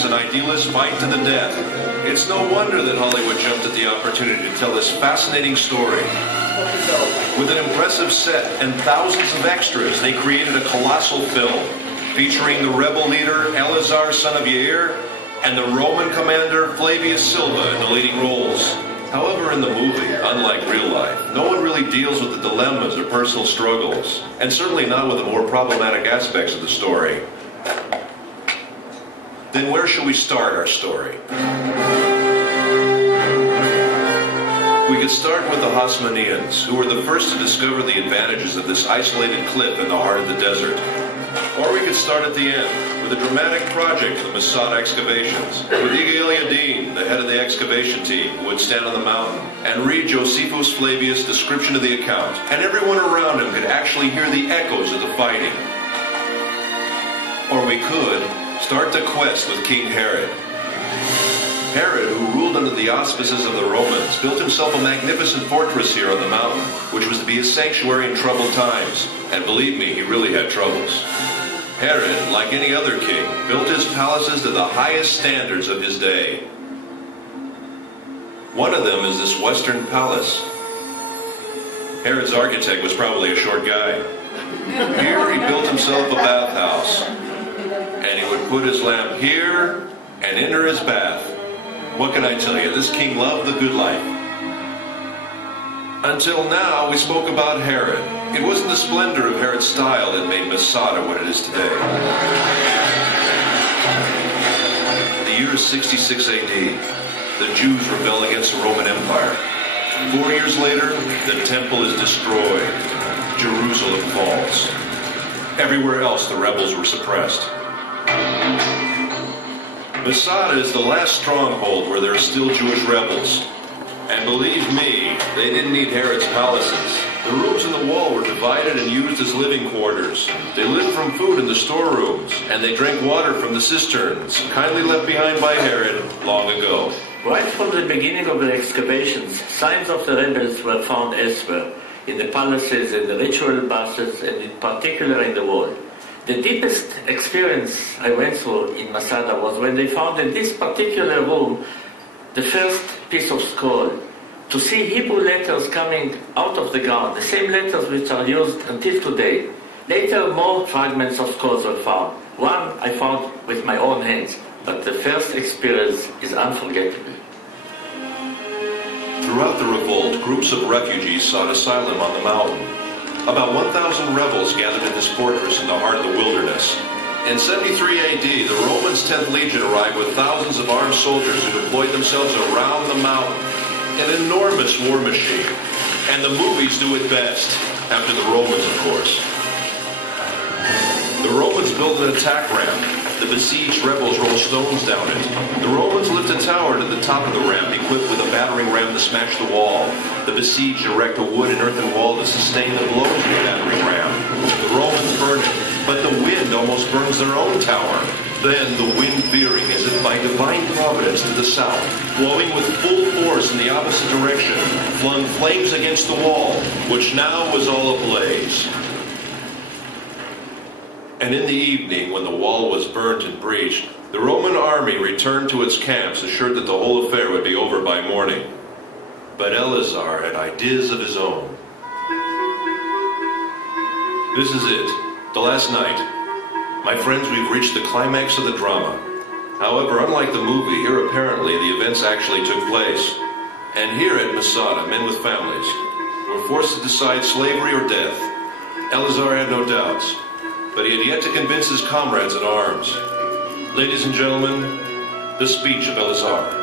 kings and idealists fight to the death. It's no wonder that Hollywood jumped at the opportunity to tell this fascinating story. With an impressive set and thousands of extras, they created a colossal film featuring the rebel leader Eleazar, son of Yair, and the Roman commander Flavius Silva in the leading roles. However, in the movie, unlike real life, no one really deals with the dilemmas or personal struggles, and certainly not with the more problematic aspects of the story. Then where should we start our story? We could start with the Hasmoneans, who were the first to discover the advantages of this isolated cliff in the heart of the desert. Or we could start at the end, with a dramatic project of the Massada excavations, with Igael Yadin, the head of the excavation team, who would stand on the mountain and read Josephus Flavius' description of the account, and everyone around him could actually hear the echoes of the fighting. Or we could start the quest with King Herod. Herod, who ruled under the auspices of the Romans, built himself a magnificent fortress here on the mountain, which was to be his sanctuary in troubled times. And believe me, he really had troubles. Herod, like any other king, built his palaces to the highest standards of his day. One of them is this Western palace. Herod's architect was probably a short guy. Here he built himself a bathhouse, and he would put his lamp here and enter his bath. What can I tell you? This king loved the good life. Until now, we spoke about Herod. It wasn't the splendor of Herod's style that made Massada what it is today. The year is 66 AD. The Jews rebel against the Roman Empire. 4 years later, the temple is destroyed. Jerusalem falls. Everywhere else, the rebels were suppressed. Massada is the last stronghold where there are still Jewish rebels. And believe me, they didn't need Herod's palaces. The rooms in the wall were divided and used as living quarters. They lived from food in the storerooms, and they drank water from the cisterns, kindly left behind by Herod long ago. Right from the beginning of the excavations, signs of the rebels were found elsewhere, in the palaces, in the ritual baths, and in particular in the wall. The deepest experience I went through in Massada was when they found in this particular room the first piece of scroll. To see Hebrew letters coming out of the ground, the same letters which are used until today. Later, more fragments of scrolls were found. One I found with my own hands, but the first experience is unforgettable. Throughout the revolt, groups of refugees sought asylum on the mountain. About 1,000 rebels gathered in this fortress in the heart of the wilderness. In 73 AD, the Romans' 10th Legion arrived with thousands of armed soldiers who deployed themselves around the mountain. An enormous war machine. And the movies do it best. After the Romans, of course. The Romans built an attack ramp. The besieged rebels rolled stones down it. The Romans lift a tower to the top of the ramp, equipped with a battering ram to smash the wall. The besieged erect a wood and earthen wall to sustain the blows of the battering ram. The Romans burn it, but the wind almost burns their own tower. Then the wind veering as if by divine providence to the south, blowing with full force in the opposite direction, flung flames against the wall, which now was all ablaze. And in the evening, when the wall was burnt and breached, the Roman army returned to its camps, assured that the whole affair would be over by morning. But Eleazar had ideas of his own. This is it, the last night. My friends, we've reached the climax of the drama. However, unlike the movie, here apparently the events actually took place. And here at Massada, men with families were forced to decide slavery or death. Eleazar had no doubts, but he had yet to convince his comrades in arms. Ladies and gentlemen, the speech of Eleazar.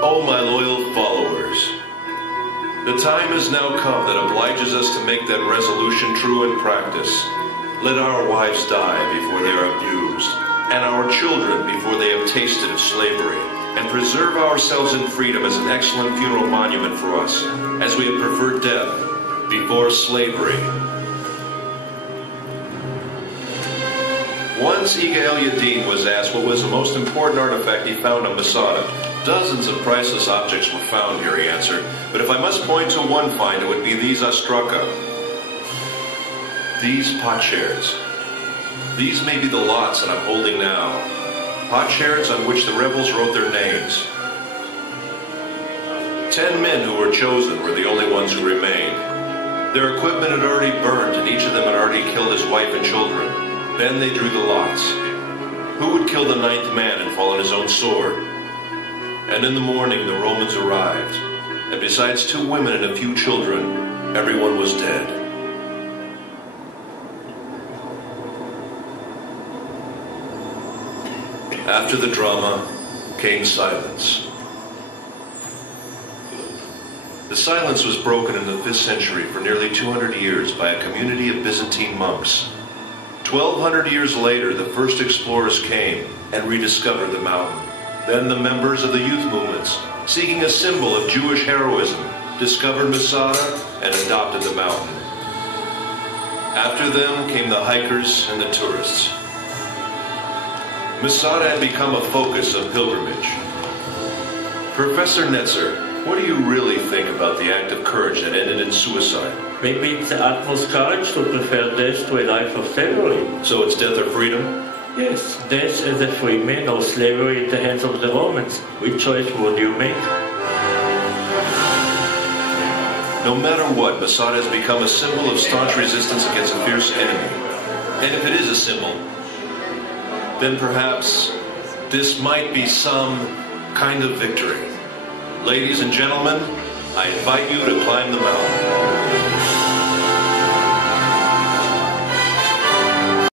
Oh, my loyal followers, the time has now come that obliges us to make that resolution true in practice. Let our wives die before they are abused, and our children before they have tasted of slavery, and preserve ourselves in freedom as an excellent funeral monument for us, as we have preferred death before slavery. Once Igael Yadin was asked what was the most important artifact he found on Massada. Dozens of priceless objects were found here, he answered, but if I must point to one find, it would be these ostraca. These potsherds. These may be the lots that I'm holding now. Potsherds on which the rebels wrote their names. 10 men who were chosen were the only ones who remained. Their equipment had already burnt, and each of them had already killed his wife and children. Then they drew the lots. Who would kill the 9th man and fall on his own sword? And in the morning the Romans arrived, and besides 2 women and a few children, everyone was dead. After the drama came silence. The silence was broken in the 5th century for nearly 200 years by a community of Byzantine monks. 1,200 years later, the first explorers came and rediscovered the mountain. Then the members of the youth movements, seeking a symbol of Jewish heroism, discovered Massada and adopted the mountain. After them came the hikers and the tourists. Massada had become a focus of pilgrimage. Professor Netzer, what do you really think about the act of courage that ended in suicide? Maybe it's the utmost courage to prefer death to a life of slavery. So it's death or freedom? Yes, death as a free man or slavery in the hands of the Romans. Which choice would you make? No matter what, Massada has become a symbol of staunch resistance against a fierce enemy. And if it is a symbol, then perhaps this might be some kind of victory. Ladies and gentlemen, I invite you to climb the mountain.